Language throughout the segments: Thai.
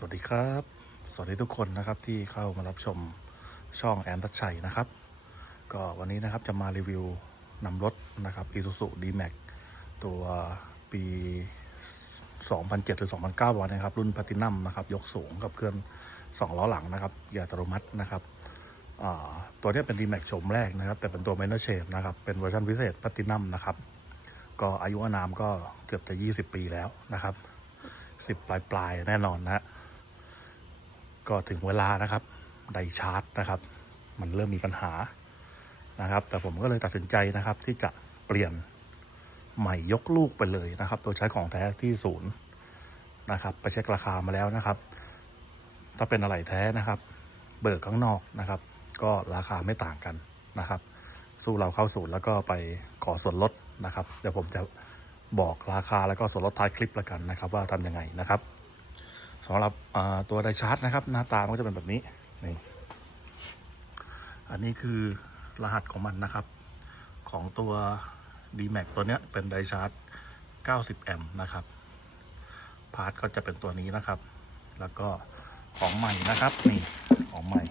สวัสดีครับ สวัสดีทุกคนนะครับที่เข้ามารับชมช่องแอนตัชชัยนะครับ ก็วันนี้นะครับจะมารีวิวนำรถนะครับ Isuzu D-Max ตัวปี 2007 หรือ 2009วันนะครับ รุ่น Platinum นะครับ ยกสูงกับเครื่อง2ล้อหลังนะครับเกียร์อัตโนมัตินะครับตัวนี้เป็น D-Max โฉมแรกนะครับ แต่เป็นตัว Minor Shape นะครับ เป็นเวอร์ชันพิเศษ Platinum นะครับ ก็อายุอานามก็เกือบจะ 20 ปีแล้วนะครับ 10 ปลายปลายแน่นอนนะฮะ ก็ถึงเวลานะครับไดชาร์จนะครับ มันเริ่มมีปัญหานะครับ แต่ผมก็เลยตัดสินใจนะครับ ที่จะเปลี่ยนใหม่ยกลูกไปเลยนะครับ โดยใช้ของแท้ที่ศูนย์นะครับ ไปเช็คราคามาแล้วนะครับ ถ้าเป็นอะไหล่แท้นะครับ เบิกข้างนอกนะครับ ก็ราคาไม่ต่างกันนะครับ สู้เราเข้าศูนย์แล้วก็ไปขอส่วนลดนะครับ เดี๋ยวผมจะบอกราคาแล้วก็ส่วนลดท้ายคลิปและกันนะครับ ว่าทำยังไงนะครับ สำหรับตัวไดชาร์จนะครับ หน้าตามันก็จะเป็นแบบนี้นี่อันนี้คือรหัสของมันนะครับ ของตัว D-Max ตัวเนี้ยเป็นไดชาร์จ 90 แอมป์นะครับ พาร์ทก็จะเป็นตัวนี้นะครับ แล้วก็ของใหม่นะครับ นี่ของใหม่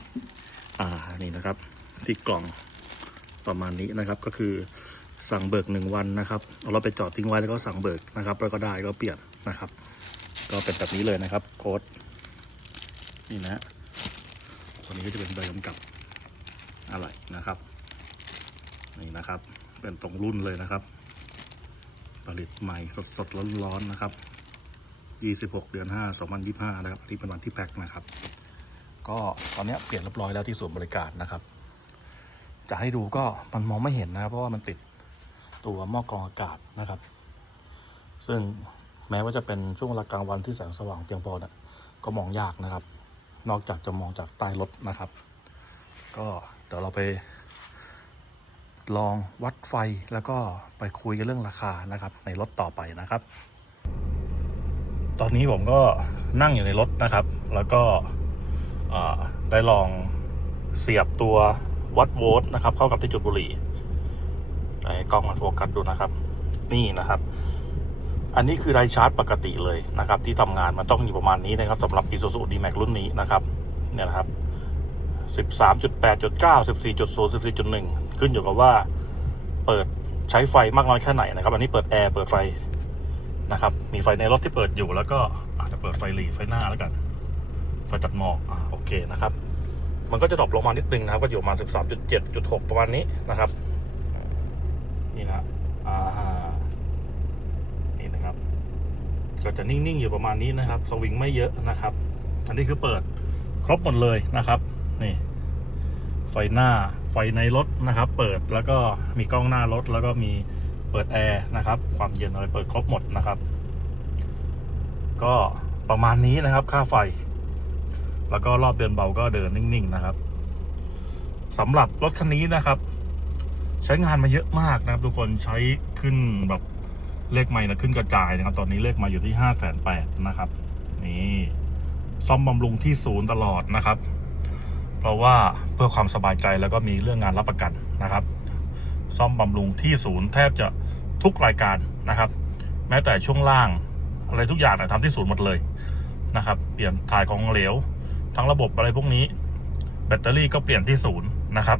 อ่า นี่นะครับ ที่กล่องประมาณนี้นะครับ ก็คือสั่งเบิกหนึ่งวันนะครับ เอาเราไปจอดทิ้งไว้แล้วก็สั่งเบิกนะครับ แล้วก็ได้ก็เปลี่ยนนะครับ ก็เป็นแบบนี้เลยนะครับ โค้ดนี่นะตัวนี้ก็จะเป็นใบกำกับอะไรนะครับ นี่นะครับ เป็นตรงรุ่นเลยนะครับ ผลิตใหม่สดๆร้อนๆนะครับ 26 เดือน 5 2025 นะครับที่เป็นวันที่แพ็คนะครับ ก็ตอนนี้เปลี่ยนเรียบร้อยแล้วที่ศูนบริการนะครับ จะให้ดูก็มันมองไม่เห็นนะครับเพราะว่ามันติดตัวหม้อกรองอากาศนะครับ ซึ่ง แม้ว่าจะเป็นช่วงเวลากลางวันที่แสงสว่างเพียงพอเนี่ยก็มองยากนะครับ นอกจากจะมองจากใต้รถนะครับ ก็เดี๋ยวเราไป ลองวัดไฟแล้วก็ไปคุยกันเรื่องราคานะครับ ในรถต่อไปนะครับ ตอนนี้ผมก็นั่งอยู่ในรถนะครับ แล้วก็ได้ลองเสียบตัววัดโวลต์นะครับ เข้ากับที่จุดบุหรี่ไอ้กล้องมันโฟกัสดูนะครับ นี่นะครับ อันนี้คือไดชาร์จปกติเลยนะครับที่ทำงานมันต้องอยู่ประมาณนี้นะครับสำหรับ Isuzu D-Max รุ่นนี้นะครับเนี่ยนะครับ13.8.9 14.0 14.1 ขึ้นอยู่กับว่าเปิดใช้ไฟมากน้อยแค่ไหนนะครับ อันนี้เปิดแอร์เปิดไฟนะครับ มีไฟในรถที่เปิดอยู่แล้วก็อาจจะเปิดไฟหลีไฟหน้าแล้วกัน ไฟตัดหมอกอ่าโอเคนะครับ มันก็จะดรอปลงมานิดนึงนะครับ ก็อยู่ประมาณ13.7.6 ประมาณนี้นะครับ นี่นะอ่า นี่นะครับ ก็จะนิ่งๆอยู่ประมาณนี้นะครับ สวิงไม่เยอะนะครับ อันนี้คือเปิดครบหมดเลยนะครับนี่ไฟหน้าไฟในรถนะครับ เปิดแล้วก็มีกล้องหน้ารถแล้วก็มีเปิดแอร์นะครับ ความเย็นอะไรเปิดครบหมดนะครับ ก็ประมาณนี้นะครับ ค่าไฟ แล้วก็รอบเดินเบาก็เดินนิ่งๆนะครับสำหรับรถคันนี้นะครับ ใช้งานมาเยอะมากนะครับ ทุกคนใช้ขึ้นแบบ เลขไม่นะขึ้นกระจายนะครับ ตอนนี้เลขมาอยู่ที่ห้าแสนแปดนะครับ นี่ซ่อมบำรุงที่ศูนย์ตลอดนะครับ เพราะว่าเพื่อความสบายใจแล้วก็มีเรื่องงานรับประกันนะครับ ซ่อมบำรุงที่ศูนย์แทบจะทุกรายการนะครับ แม้แต่ช่วงล่างอะไรทุกอย่างนะทำที่ศูนย์หมดเลยนะครับ เปลี่ยนถ่ายของเหลว ทั้งระบบอะไรพวกนี้ แบตเตอรี่ก็เปลี่ยนที่ศูนย์นะครับ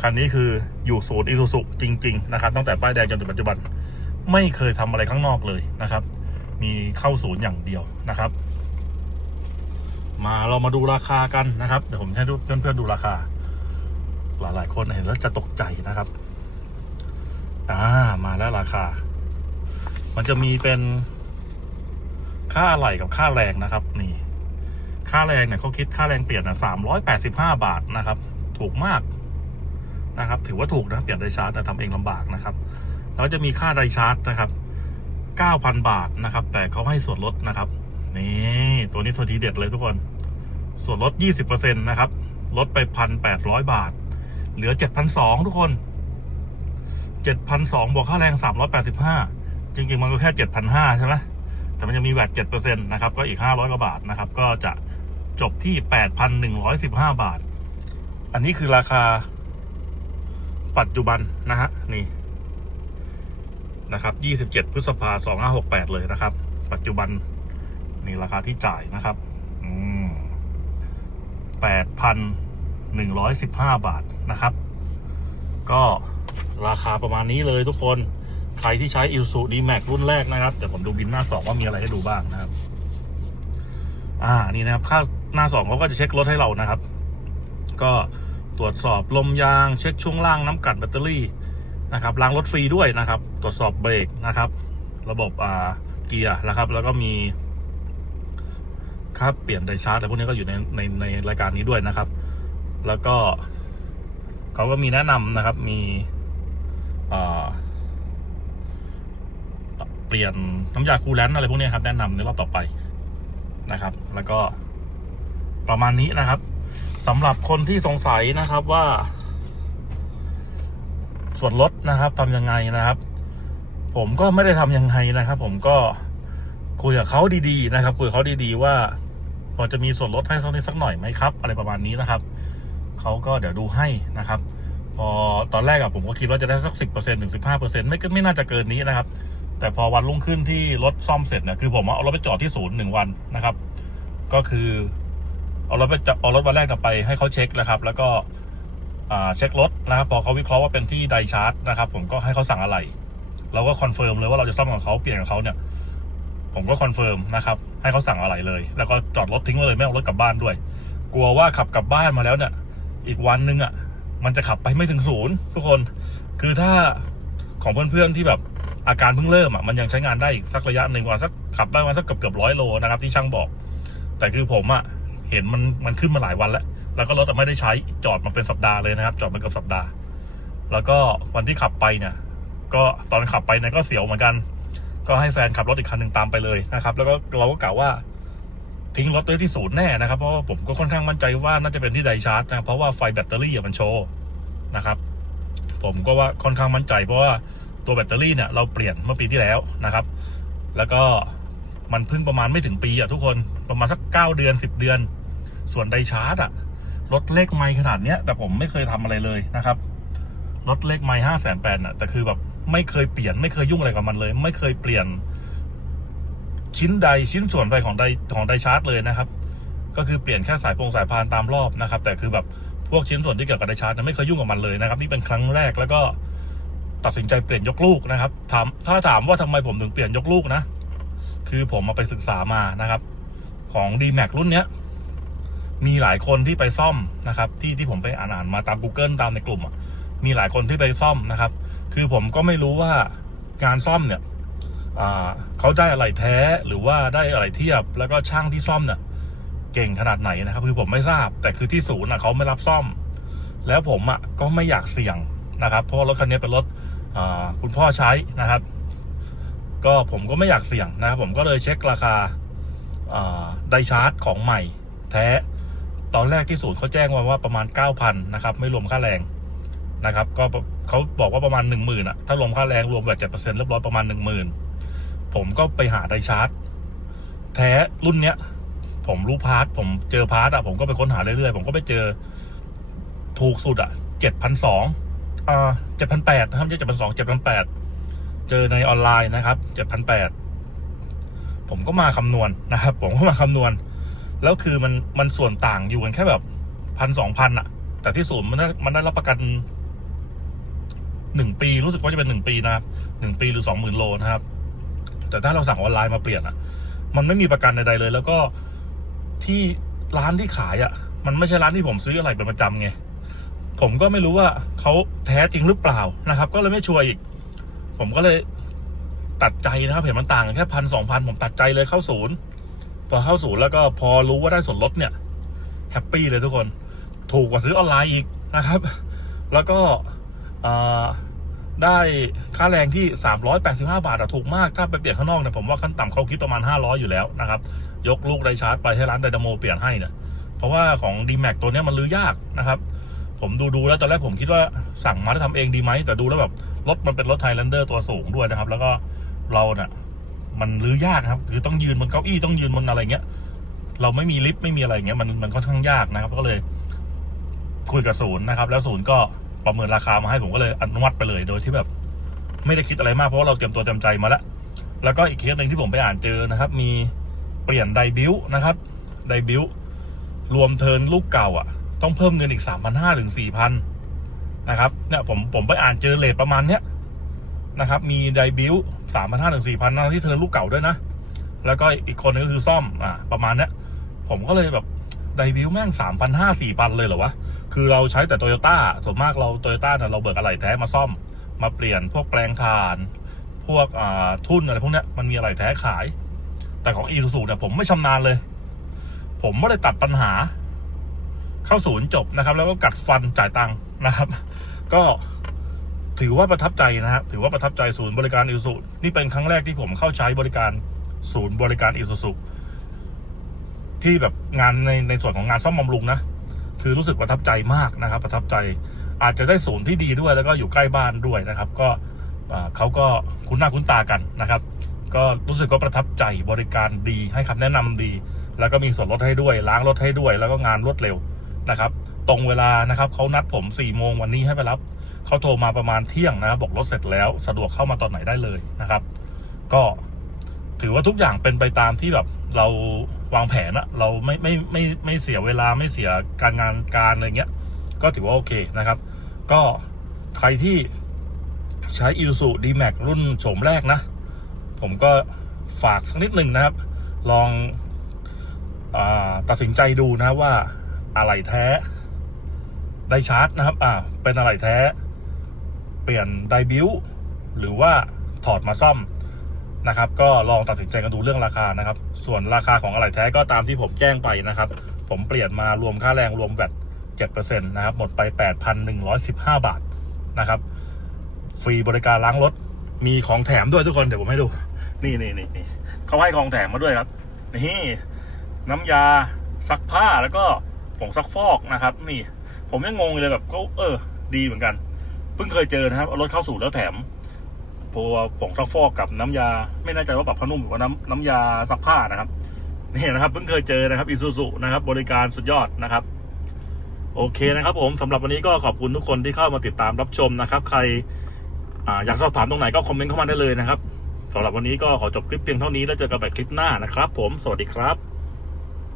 คันนี้คืออยู่ศูนย์อิซูซุจริง ๆ นะครับ ตั้งแต่ป้ายแดงจนถึงปัจจุบัน ไม่เคยทำอะไรข้างนอกเลยนะครับ มีเข้าศูนย์อย่างเดียวนะครับ มาเรามาดูราคากันนะครับเดี๋ยวผมให้เพื่อนๆดูราคา หลายๆคนเห็นแล้วจะตกใจนะครับอ่ามาแล้วราคา มันจะมีเป็นค่าอะไหลกับค่าแรงนะครับ นี่ ค่าแรงเนี่ยเขาคิดค่าแรงเปลี่ยนนะสามร้อยแปดสิบห้าบาทนะครับ ถูกมากนะครับ ถือว่าถูกนะเปลี่ยนได้ชาร์จแต่ทำเองลำบากนะครับ แล้วจะมีค่าไดชาร์จนะครับเก้าพันบาทนะครับ แต่เขาให้ส่วนลดนะครับ นี่ ตัวนี้ตัวทีเด็ดเลยทุกคน ส่วนลดยี่สิบเปอร์เซ็นะครับ ลดไปพันแปดร้อยบาท เหลือเจ็ดพันสองทุกคนเจ็ดพันสองบวกค่าแรงสามร้อยแปดสิบห้าจริงๆ มันก็แค่เจ็ดพันห้าใช่ไหมแต่มันจะมีแวดเจ็ดเปอร์เซ็นะครับ ก็อีกห้าร้อยกว่าบาทนะครับ ก็จะจบที่แปดพันหนึ่งร้อยสิบห้าบาท อันนี้คือราคาปัจจุบันนะฮะ นี่ นะครับ 27 พฤษภา2568 เลยนะครับ ปัจจุบันนี่ราคาที่จ่ายนะครับอืม8,115 บาทนะครับ ก็ราคาประมาณนี้เลยทุกคน ใครที่ใช้ i l s u d m a x รุ่นแรกนะครับเดี๋ยวผมดูบินหน้าสองว่ามีอะไรให้ดูบ้างนะครับ อ่า นี่นะครับ ค่าหน้าสองเขาก็จะเช็ครถให้เรานะครับ ก็ตรวจสอบลมยาง เช็คช่วงล่างน้ำกัดแบตเตอรี่ นะครับล้างรถฟรีด้วยนะครับ ตรวจสอบเบรกนะครับ ระบบอ่าเกียร์นะครับ แล้วก็มีค่าเปลี่ยนไดชาร์จอะไรพวกนี้ก็อยู่ในในในรายการนี้ด้วยนะครับ แล้วก็เขาก็มีแนะนำนะครับมีอ่าเปลี่ยนน้ำยาคูลแลนต์อะไรพวกนี้ครับแนะนำในรอบต่อไปนะครับ แล้วก็ประมาณนี้นะครับสำหรับคนที่สงสัยนะครับว่า ส่วนลดนะครับทำยังไงนะครับ ผมก็ไม่ได้ทำยังไงนะครับ ผมก็คุยกับเขาดีๆนะครับ คุยกับเขาดีๆว่าพอจะมีส่วนลดให้สักนิดสักหน่อยไหมครับ อะไรประมาณนี้นะครับเขาก็เดี๋ยวดูให้นะครับ พอตอนแรกอะผมก็คิดว่าจะได้สักสิบเปอร์เซ็นต์ถึงสิบห้าเปอร์เซ็นต์ไม่ก็ไม่น่าจะเกินนี้นะครับ แต่พอวันรุ่งขึ้นที่รถซ่อมเสร็จเนี่ยคือผมเอารถไปจอดที่ศูนย์หนึ่งวันนะครับ ก็คือเอารถไปจเอารถวันแรกกลับไปให้เขาเช็คนะครับ แล้วก็ เช็ครถนะครับพอเขาวิเคราะห์ว่าเป็นที่ไดชาร์จนะครับผมก็ให้เขาสั่งอะไรเราก็คอนเฟิร์มเลยว่าเราจะซ่อมกับเขาเปลี่ยนกับเขาเนี่ย ผมก็คอนเฟิร์มนะครับให้เขาสั่งอะไรเลย แล้วก็จอดรถทิ้งไว้เลยไม่เอารถกลับบ้านด้วย กลัวว่าขับกลับบ้านมาแล้วเนี่ย อีกวันนึงอะ มันจะขับไปไม่ถึงศูนย์ทุกคนคือถ้าของเพื่อนๆที่แบบอาการเพิ่งเริ่มอะมันยังใช้งานได้อีกสักระยะหนึ่งวันสักขับได้วันสักเกือบเกือบร้อยโลนะครับที่ช่างบอก แต่คือผมอะเห็นมันมันขึ้นมาหลายวันแล้ว แล้วก็รถไม่ได้ใช้จอดมาเป็นสัปดาห์เลยนะครับ จอดมาเกือบสัปดาห์ แล้วก็วันที่ขับไปเนี่ย ก็ตอนขับไปเนี่ยก็เสียวเหมือนกัน ก็ให้แฟนขับรถอีกคันหนึ่งตามไปเลยนะครับ แล้วก็เราก็กล่าวว่าทิ้งรถไว้ที่ศูนย์แน่นะครับ เพราะว่าผมก็ค่อนข้างมั่นใจว่าน่าจะเป็นที่ไดชาร์จนะเพราะว่าไฟแบตเตอรี่มันโชว์นะครับ ผมก็ว่าค่อนข้างมั่นใจ เพราะว่าตัวแบตเตอรี่เนี่ยเราเปลี่ยนเมื่อปีที่แล้วนะครับ แล้วก็มันเพิ่งประมาณไม่ถึงปีอะทุกคนประมาณสักเก้าเดือนสิบเดือน ส่วนไดชาร์จอะ รถเลขไมล์ขนาดเนี้ยแต่ผมไม่เคยทำอะไรเลยนะครับ รถเลขไมล์ห้าแสนแปดอะแต่คือแบบไม่เคยเปลี่ยนไม่เคยยุ่งอะไรกับมันเลย ไม่เคยเปลี่ยน ชิ้นใดชิ้นส่วนใดของไดของไดชาร์จเลยนะครับ ก็คือเปลี่ยนแค่สายพงสายพานตามรอบนะครับ แต่คือแบบพวกชิ้นส่วนที่เกี่ยวกับไดชาร์จไม่เคยยุ่งกับมันเลยนะครับ นี่เป็นครั้งแรกแล้วก็ตัดสินใจเปลี่ยนยกลูกนะครับถามถ้าถามว่าทำไมผมถึงเปลี่ยนยกลูกนะ คือผมมาไปศึกษามานะครับ ของ d m a x รุ่นเนี้ย มีหลายคนที่ไปซ่อมนะครับ ที่ที่ผมไปอ่านอ่านมาตาม Google ตามในกลุ่มอะมีหลายคนที่ไปซ่อมนะครับ คือผมก็ไม่รู้ว่างานซ่อมเนี่ยเขาได้อะไรแท้หรือว่าได้อะไรเทียบ แล้วก็ช่างที่ซ่อมเนี่ยเก่งขนาดไหนนะครับ คือผมไม่ทราบ แต่คือที่ศูนย์เขาไม่รับซ่อม แล้วผมอะก็ไม่อยากเสี่ยงนะครับ เพราะรถคันนี้เป็นรถคุณพ่อใช้นะครับ ก็ผมก็ไม่อยากเสี่ยงนะครับ ผมก็เลยเช็คราคาไดชาร์จของใหม่แท้ ตอนแรกที่ศูนย์เขาแจ้งมาว่าประมาณ 9,000นะครับไม่รวมค่าแรงนะครับ ก็เขาบอกว่าประมาณ 1 0,000อะถ้ารวมค่าแรงรวมแบบ7%เรียบร้อยประมาณ 10,000 ผมก็ไปหาไดชาร์จแท้รุ่นเนี้ย ผมรู้พาร์ทผมเจอพาร์ทอะผมก็ไปค้นหาเรื่อยๆ ผมก็ไปเจอถูกสุดอะเจ็ดพันสองอ่าเจ็ดพันแปดนะครับเจ็ดพันสองเจ็ดพันแปดเจอในออนไลน์นะครับเจ็ดพันแปดผมก็มาคำนวณนะครับ ผมก็มาคำนวณ แล้วคือมันมันส่วนต่างอยู่กันแค่แบบพันสองพันอะแต่ที่ศูนย์มันได้มันได้รับประกันหนึ่งปีรู้สึกว่าจะเป็นหนึ่งปีนะครับหนึ่งปีหรือสองหมื่นโลนะครับ แต่ถ้าเราสั่งออนไลน์มาเปลี่ยนอะมันไม่มีประกันใดๆเลย แล้วก็ที่ร้านที่ขายอะมันไม่ใช่ร้านที่ผมซื้ออะไรเป็นประจำไงผมก็ไม่รู้ว่าเขาแท้จริงหรือเปล่านะครับ ก็เลยไม่ชัวร์อีก ผมก็เลยตัดใจนะครับ เห็นมันต่างกันแค่พันสองพันผมตัดใจเลยเข้าศูนย์ พอเข้าศูนย์แล้วก็พอรู้ว่าได้ส่วนลดเนี่ยแฮปปี้เลยทุกคน ถูกกว่าซื้อออนไลน์อีกนะครับ แล้วก็ได้ค่าแรงที่ 385 บาทอะถูกมาก ถ้าไปเปลี่ยนข้างนอกเนี่ยผมว่าขั้นต่ำเขาคิดประมาณ 500 อยู่แล้วนะครับ ยกลูกไดชาร์จไปให้ร้านไดนาโมเปลี่ยนให้เนี่ย เพราะว่าของ d m a x ตัวนี้มันลื้อยากนะครับ ผมดูดูแล้วตอนแรกผมคิดว่าสั่งมาจะทำเองดีไหม แต่ดูแล้วแบบรถมันเป็นรถไทแลนเดอร์ตัวสูงด้วยนะครับ แล้วก็เราเนี่ย มันลื้อยากนะครับ คือต้องยืนบนเก้าอี้ต้องยืนบนอะไรเงี้ย เราไม่มีลิฟต์ไม่มีอะไรเงี้ยมันมันค่อนข้างยากนะครับ ก็เลย คุยกับศูนย์นะครับ แล้วศูนย์ก็ประเมินราคามาให้ผมก็เลยอนุมัติไปเลยโดยที่แบบ ไม่ได้คิดอะไรมากเพราะว่าเราเตรียมตัวเตรียมใจมาแล้วแล้วก็อีกเคสหนึ่งที่ผมไปอ่านเจอนะครับ มีเปลี่ยนไดบิวนะครับไดบิวรวมเทินลูกเก่าอะ ต้องเพิ่มเงินอีกสามพันห้าถึงสี่พันนะครับเนี่ยผมผมไปอ่านเจอเลทประมาณเนี้ย นะครับ มีไดบิวสามพันห้าถึงสี่พันที่เทิร์นลูกเก่าด้วยนะ แล้วก็อีกคนนึงก็คือซ่อมอ่าประมาณเนี้ยผมก็เลยแบบไดบิวแม่งสามพันห้าสี่พันเลยเหรอวะ คือเราใช้แต่โตโยต้าส่วนมากเราโตโยต้าเนี่ยเราเบิกอะไหล่แท้มาซ่อม มาเปลี่ยนพวกแปลงถ่าน พวกอ่าทุ่นอะไรพวกเนี้ยมันมีอะไหล่แท้ขาย แต่ของอีซูซูเนี่ยผมไม่ชำนาญเลย ผมไม่ได้ตัดปัญหา เข้าศูนย์จบนะครับ แล้วก็กัดฟันจ่ายตังค์นะครับ ก็ ถือว่าประทับใจนะครับถือว่าประทับใจศูนย์บริการอีซูซูนี่เป็นครั้งแรกที่ผมเข้าใช้บริการศูนย์บริการอีซูซูที่แบบงานในในส่วนของงานซ่อมบำรุงนะคือรู้สึกประทับใจมากนะครับ ประทับใจอาจจะได้ศูนย์ที่ดีด้วยแล้วก็อยู่ใกล้บ้านด้วยนะครับ ก็เขาก็คุ้นหน้าคุ้นตากันนะครับ ก็รู้สึกก็ประทับใจบริการดีให้คำแนะนำดี แล้วก็มีส่วนลดให้ด้วยล้างรถให้ด้วย แล้วก็งานรวดเร็ว นะครับ ตรงเวลานะครับเขานัดผม4ี่โมงวันนี้ให้ไปรับเขาโทรมาประมาณเที่ยงนะครับบอกรถเสร็จแล้วสะดวกเข้ามาตอนไหนได้เลยนะครับ ก็ถือว่าทุกอย่างเป็นไปตามที่แบบเราวางแผนอะเราไม่ไม่ไม่ไม่เสียเวลาไม่เสียการงานการอะไรเงี้ย ก็ถือว่าโอเคนะครับ ก็ใครที่ใช้อ Isuzu D-Max รุ่นโฉมแรกนะ ผมก็ฝากสักนิดหนึ่งนะครับ ลองอตัดสินใจดูนะว่า อะไรแท้ ได้ชาร์จนะครับอ่าเป็นอะไรแท้ เปลี่ยนไดบิวหรือว่าถอดมาซ่อมนะครับ ก็ลองตัดสินใจกันดูเรื่องราคานะครับ ส่วนราคาของอะไรแท้ก็ตามที่ผมแจ้งไปนะครับ ผมเปลี่ยนมารวมค่าแรงรวมแวด7%นะครับ หมดไป 8,115 บาทนะครับ ฟรีบริการล้างรถ มีของแถมด้วยทุกคน เดี๋ยวผมให้ดู นี่นี่นี่เขาให้ของแถมมาด้วยครับ นี่ น้ำยาซักผ้าแล้วก็ ผงซักฟอกนะครับ นี่ ผมยังงงเลยแบบก็เออ ดีเหมือนกัน เพิ่งเคยเจอนะครับเอารถเข้าสู่แล้วแถมตัวผงซักฟอกกับน้ำยา ไม่แน่ใจว่าปรับผ้านุ่มหรือว่าน้ำน้ำยาซักผ้านะครับนี่นะครับเพิ่งเคยเจอนะครับอิซูซุนะครับ บริการสุดยอดนะครับ โอเคนะครับ ผมสำหรับวันนี้ก็ขอบคุณทุกคนที่เข้ามาติดตามรับชมนะครับ ใครออยากสอบถามตรงไหนก็คอมเมนต์เข้ามาได้เลยนะครับสำหรับวันนี้ก็ขอจบคลิปเพียงเท่านี้แล้วเจอกันใหม่คลิปหน้านะครับ ผมสวัสดีครับ